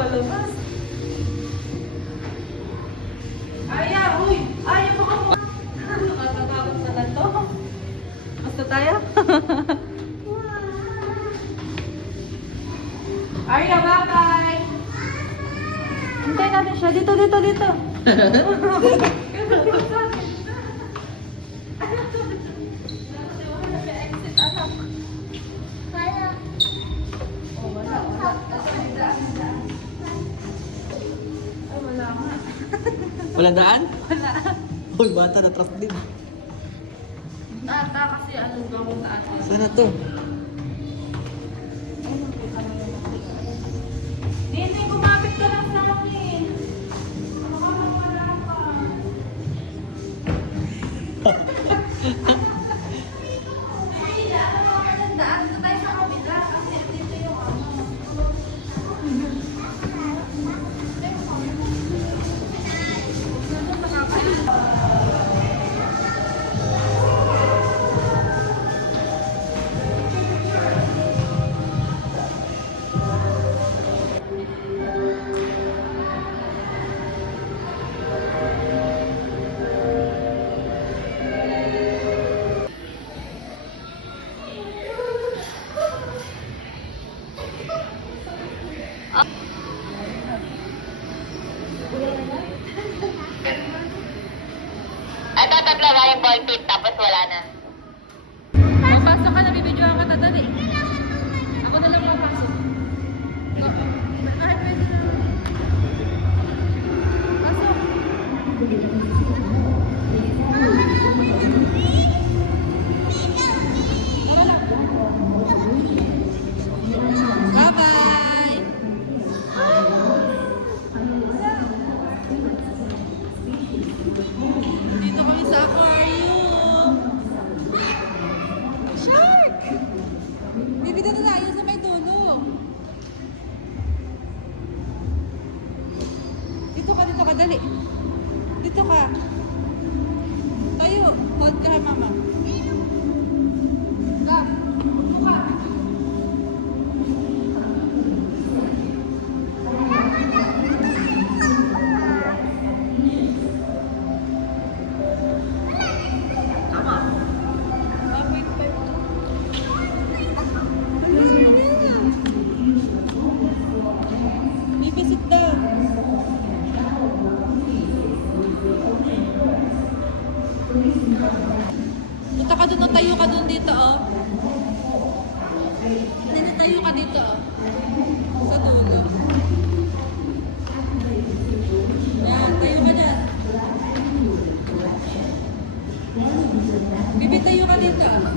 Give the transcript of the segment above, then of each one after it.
nakalabas. Aya, uy! Aya, baka mo! Nakakatakot na na to. Basta tayo? Aya, bye-bye! Hintayin natin siya. Dito, dito, dito. Walang daan? Wala. Uy, bata, na-trap din. Ata kasi alam ko kung saan. Sana to? Nene, gumamit ka lang sa akin. Baka mawala pa. Ay, alam mo ka ng daan. Ito tayo sa kabila. Kasi dito yung ano. Ito, tatlo ba yung ball pit, tapos wala na. Papasok ka na, bibidyoan ka tatali. Ako na lang papasok. Ay, pwede na. Pasok. Bye-bye! Dito kami sa aquarium. Shark! Bibigyan na tayo sa may dulo. Dito ka, dali. Dito ka. Tayo, hold ka, mama. Come. Buka. Sit down. Punta ka doon, tayo ka doon dito, oh. Tayo ka dito, oh. Sa dulo. Yan, tayo ka dyan. Bibi, tayo ka dito, oh.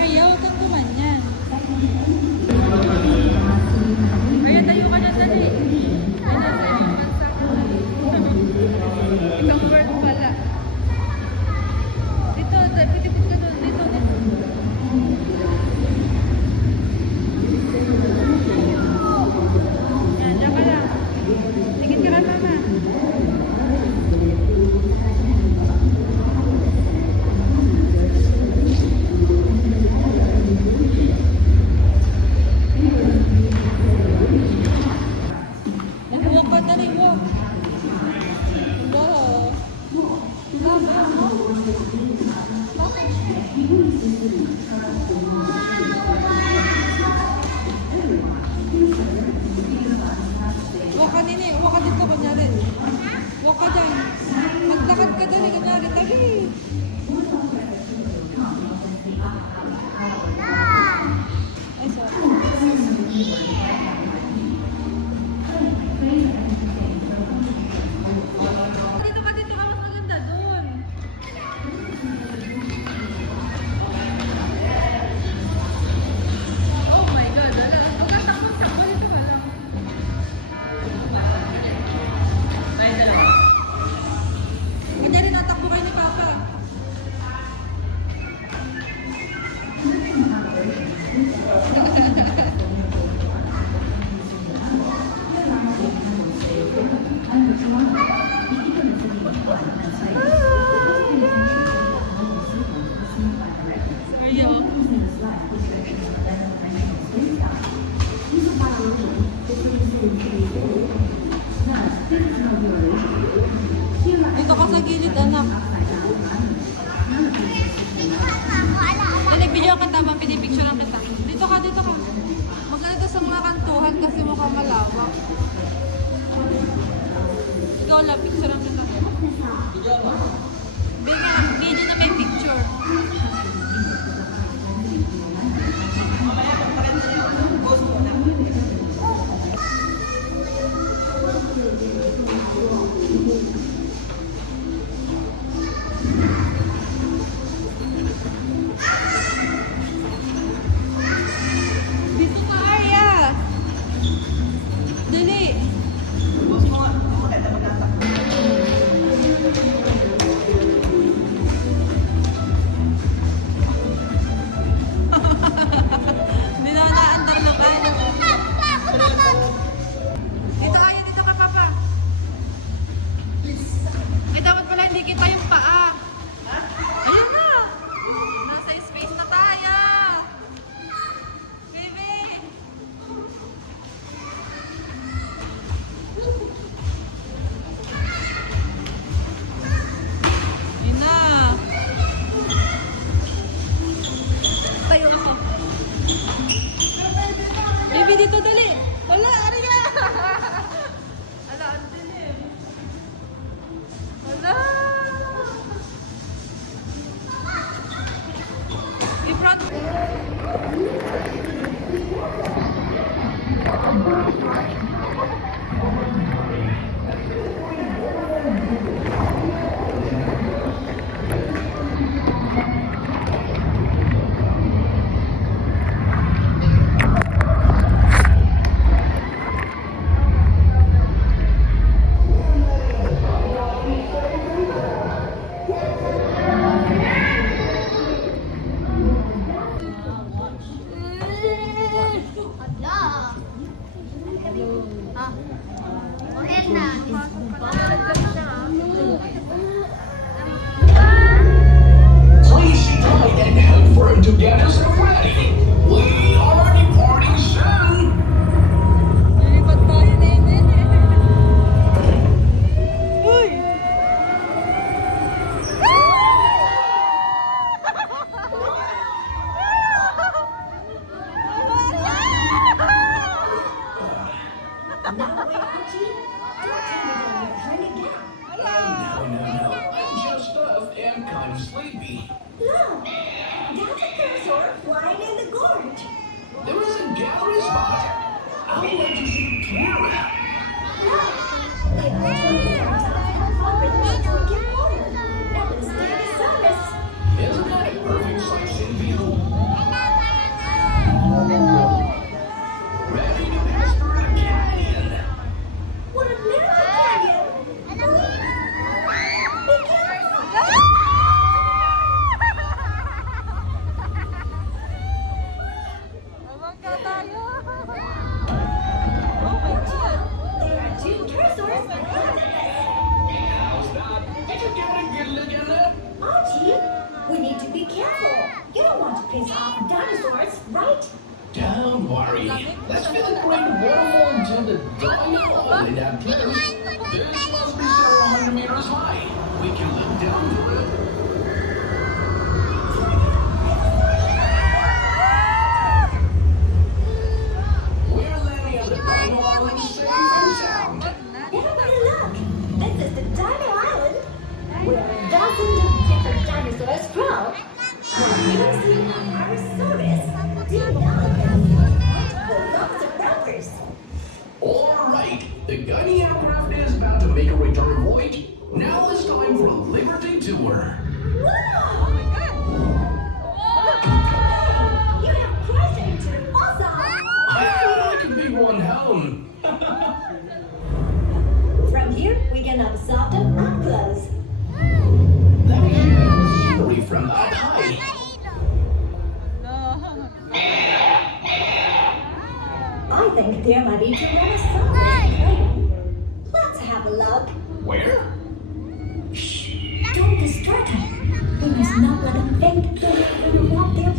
Ayaw, kang kumanyan. Ayan, tayo ka dyan, dali. Ayan, tayo yung bansa ko. Ibang work pala. Dito, pitipit ka doon. Dito, dito. Ayan, dyan ka lang. Tingin ka lang, mama. Walk ka na rin, walk. Wow. Walk ka nini, walk ka dito, kunyari. Walk ka dyan. Maglakad ka dali, kunyari. Tagi. Ay, sorry. Dito ka, mas maganda doon. Oh my God, wala. Huwag kang takbo-takbo dito ka lang. Kunyari, natakbo kayo ni Papa. Are you? Binibidyo kita, pinipicture lang kita. Dito ka, dito ka. Maganda sa mga kantuhan kasi mukhang malawak. Ikaw lang, picture lang kita. Video na may picture. Dito ka, Arya! Dali! Hindi na naandar na ka. Dito kayo, dito ka, Papa. Eh, dapat pala hindi kita yung paa. Ayan na! Nasa space na tayo! Baby! Ayan na! Tayo ako. Baby, dito dali! Wala, Arya! Ala, ang dilim. Wala! In front. Please sit tight and help for him to get us ready. We are departing soon. Lilipat tayo, nene. Uy! No, I'm just stuffed and kind of sleepy. Look, that's a cursor flying in the gorge. There is a gallery spot. I would like to see Kara. Look, they also have to get forward. That was Stegosaurus. Isn't that a perfect sight view? Ready to explore the canyon. What a miracle canyon! Be careful! Abang ka tayo. Oh my God. There are two cursors ahead of us. How's that? Did you get a good look at it? Archie, we need to be careful. You don't want to piss off dinosaurs, right? Don't worry. Let's get a great waterfall to the Dino Island at first. This must be several hundred meters high. We can look down for it. We're landing at the Dino Island safe and sound. Everybody look! This is the Dino Island, where dozens of different dinosaurs grow. Allosaurus, Dilophosaurus, Velociraptors. All right, the Gunny aircraft is about to make a return voyage. Now it's time for a Liberty tour. Wow! You have crossed into the fossil! I could be one home. From here, we can observe them up close. That is scenery from that high. I think there might be Tyrannosaurus playing. Let's have a look. Where? Shh! Don't disturb them. We must not let them think that we want their